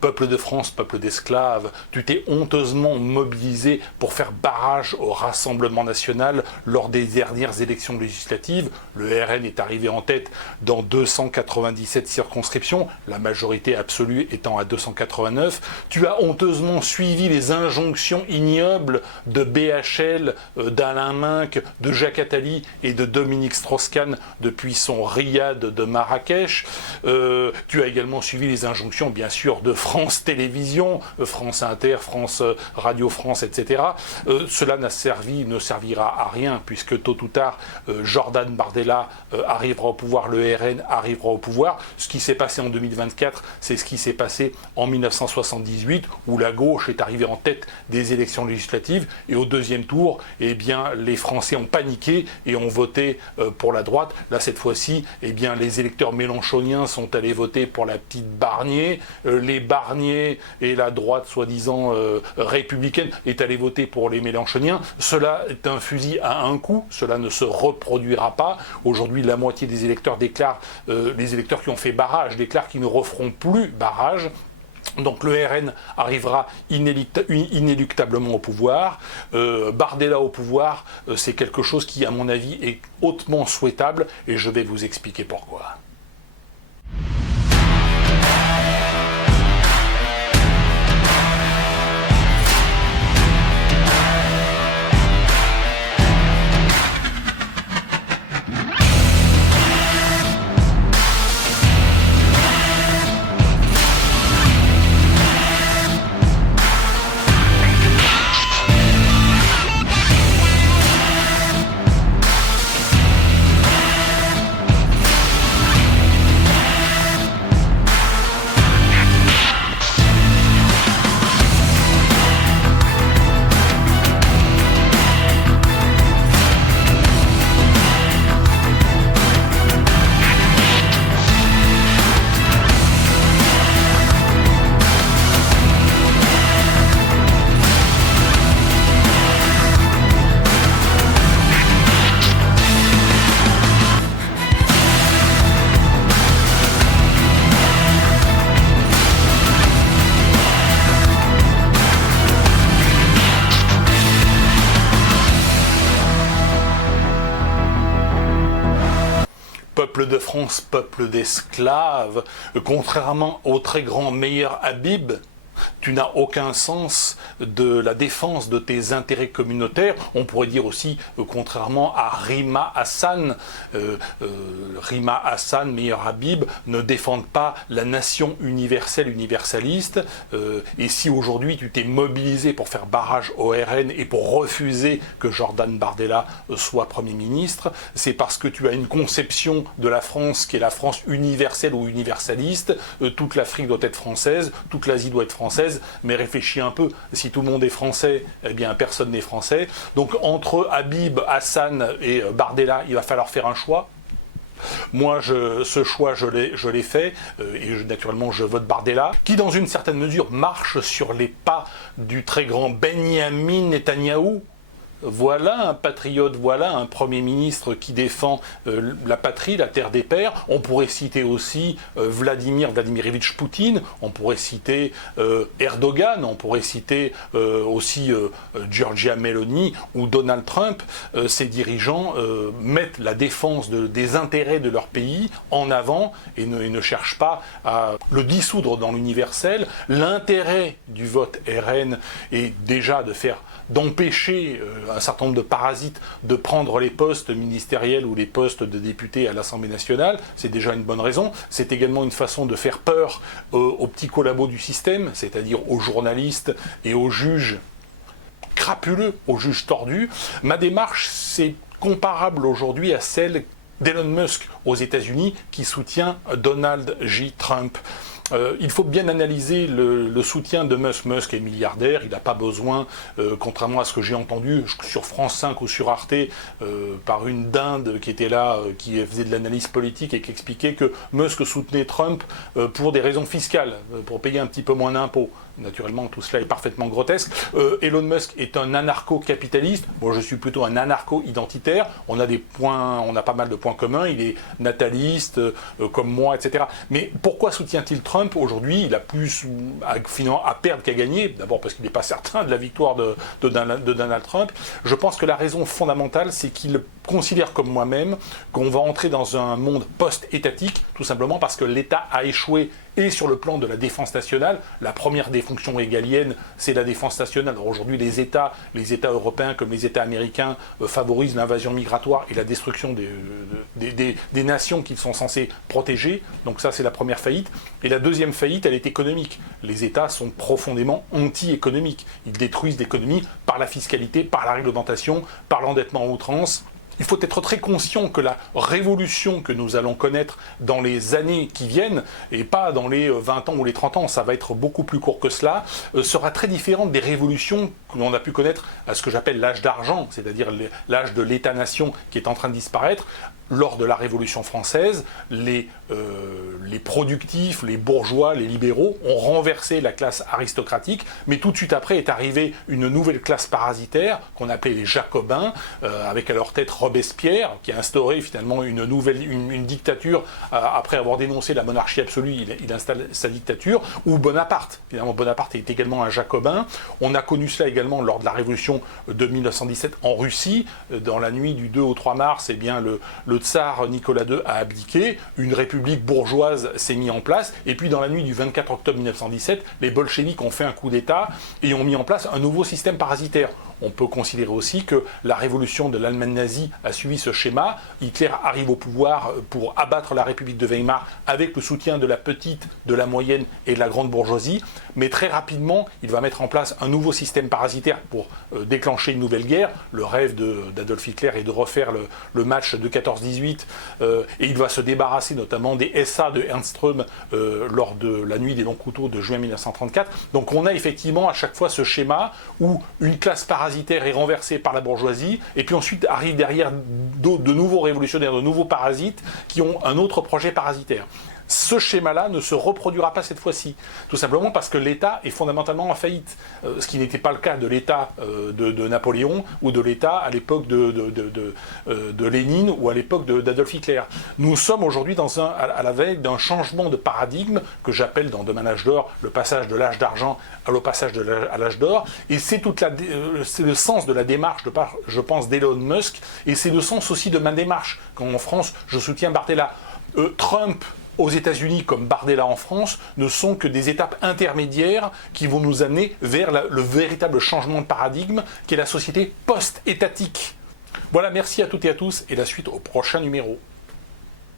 Peuple de France, peuple d'esclaves, tu t'es honteusement mobilisé pour faire barrage au Rassemblement national lors des dernières élections législatives. Le RN est arrivé en tête dans 297 circonscriptions, la majorité absolue étant à 289. Tu as honteusement suivi les injonctions ignobles de BHL, d'Alain Minc, de Jacques Attali et de Dominique Strauss-Kahn depuis son riad de Marrakech. Tu as également suivi les injonctions, bien sûr, de France Télévisions, France Inter, France Radio France, etc. Cela ne servira à rien, puisque tôt ou tard, Jordan Bardella arrivera au pouvoir, le RN arrivera au pouvoir. Ce qui s'est passé en 2024, c'est ce qui s'est passé en 1978, où la gauche est arrivée en tête des élections législatives, et au deuxième tour, eh bien, les Français ont paniqué et ont voté pour la droite. Là, cette fois-ci, eh bien, les électeurs mélenchoniens sont allés voter pour la petite Barnier. Les Barnier et la droite soi-disant républicaine est allée voter pour les mélenchoniens. Cela est un fusil à un coup, cela ne se reproduira pas. Aujourd'hui, la moitié des électeurs déclarent, les électeurs qui ont fait barrage déclarent qu'ils ne referont plus barrage. Donc le RN arrivera inéluctablement au pouvoir. Bardella au pouvoir, c'est quelque chose qui, à mon avis, est hautement souhaitable, et je vais vous expliquer pourquoi. Peuple de France, peuple d'esclaves, contrairement au très grand Meyer Habib, tu n'as aucun sens de la défense de tes intérêts communautaires. On pourrait dire aussi, contrairement à Rima Hassan, Meyer Habib ne défendent pas la nation universelle, universaliste. Et si aujourd'hui tu t'es mobilisé pour faire barrage au RN et pour refuser que Jordan Bardella soit Premier ministre, c'est parce que tu as une conception de la France qui est la France universelle ou universaliste. Toute l'Afrique doit être française, toute l'Asie doit être française. Mais réfléchis un peu, si tout le monde est français, eh bien personne n'est français. Donc entre Habib, Hassan et Bardella, il va falloir faire un choix. Moi, ce choix, je l'ai fait, et naturellement, je vote Bardella, qui, dans une certaine mesure, marche sur les pas du très grand Benyamin Netanyahou. Voilà un patriote, voilà un Premier ministre qui défend la patrie, la terre des pères. On pourrait citer aussi Vladimirovitch Poutine, on pourrait citer Erdogan, on pourrait citer aussi Giorgia Meloni ou Donald Trump. Ces dirigeants mettent la défense des intérêts de leur pays en avant et ne cherchent pas à le dissoudre dans l'universel. L'intérêt du vote RN est déjà d'empêcher un certain nombre de parasites de prendre les postes ministériels ou les postes de députés à l'Assemblée nationale. C'est déjà une bonne raison. C'est également une façon de faire peur aux petits collabos du système, c'est-à-dire aux journalistes et aux juges crapuleux, aux juges tordus. Ma démarche, c'est comparable aujourd'hui à celle d'Elon Musk aux États-Unis qui soutient Donald J. Trump. Il faut bien analyser le soutien de Musk. Musk est milliardaire, il n'a pas besoin, contrairement à ce que j'ai entendu sur France 5 ou sur Arte, par une dinde qui était là, qui faisait de l'analyse politique et qui expliquait que Musk soutenait Trump pour des raisons fiscales, pour payer un petit peu moins d'impôts. Naturellement, tout cela est parfaitement grotesque. Elon Musk est un anarcho-capitaliste. Moi, je suis plutôt un anarcho-identitaire. On a pas mal de points communs. Il est nataliste, comme moi, etc. Mais pourquoi soutient-il Trump ? Trump, aujourd'hui, il a plus finalement à perdre qu'à gagner, d'abord parce qu'il n'est pas certain de la victoire de Donald Trump. Je pense que la raison fondamentale, c'est qu'il considère comme moi-même qu'on va entrer dans un monde post-étatique, tout simplement parce que l'État a échoué et sur le plan de la défense nationale. La première des fonctions régaliennes, c'est la défense nationale. Alors aujourd'hui, les États européens comme les États américains favorisent l'invasion migratoire et la destruction des nations qu'ils sont censés protéger. Donc ça, c'est la première faillite. Et la deuxième faillite, elle est économique. Les États sont profondément anti-économiques. Ils détruisent l'économie par la fiscalité, par la réglementation, par l'endettement à outrance. Il faut être très conscient que la révolution que nous allons connaître dans les années qui viennent, et pas dans les 20 ans ou les 30 ans, ça va être beaucoup plus court que cela, sera très différente des révolutions que l'on a pu connaître à ce que j'appelle l'âge d'argent, c'est-à-dire l'âge de l'État-nation qui est en train de disparaître. Lors de la Révolution française, les productifs, les bourgeois, les libéraux ont renversé la classe aristocratique, mais tout de suite après est arrivée une nouvelle classe parasitaire qu'on appelait les Jacobins, avec à leur tête Robespierre, qui a instauré finalement une dictature après avoir dénoncé la monarchie absolue. Il installe sa dictature, ou Bonaparte. Finalement, Bonaparte est également un Jacobin. On a connu cela également lors de la Révolution de 1917 en Russie. Dans la nuit du 2 au 3 mars, eh bien, le tsar Nicolas II a abdiqué, une république bourgeoise s'est mise en place, et puis dans la nuit du 24 octobre 1917, les bolcheviks ont fait un coup d'État et ont mis en place un nouveau système parasitaire. On peut considérer aussi que la révolution de l'Allemagne nazie a suivi ce schéma. Hitler arrive au pouvoir pour abattre la République de Weimar avec le soutien de la petite, de la moyenne et de la grande bourgeoisie. Mais très rapidement, il va mettre en place un nouveau système parasitaire pour déclencher une nouvelle guerre. Le rêve d'Adolf Hitler est de refaire le match de 14-18 et il va se débarrasser notamment des SA de Ernst Röhm lors de la nuit des longs couteaux de juin 1934. Donc on a effectivement à chaque fois ce schéma où une classe parasitaire est renversée par la bourgeoisie, et puis ensuite arrivent derrière de nouveaux révolutionnaires, de nouveaux parasites qui ont un autre projet parasitaire. Ce schéma-là ne se reproduira pas cette fois-ci, tout simplement parce que l'État est fondamentalement en faillite, ce qui n'était pas le cas de l'État de Napoléon ou de l'État à l'époque de Lénine ou à l'époque d'Adolf Hitler. Nous sommes aujourd'hui à la veille d'un changement de paradigme que j'appelle dans Demain l'âge d'or le passage de l'âge d'argent à le passage à l'âge d'or, et c'est c'est le sens de la démarche, je pense, d'Elon Musk, et c'est le sens aussi de ma démarche. Quand en France, je soutiens Bardella. Trump aux États-Unis comme Bardella en France ne sont que des étapes intermédiaires qui vont nous amener vers le véritable changement de paradigme qui est la société post-étatique. Voilà, merci à toutes et à tous et la suite au prochain numéro.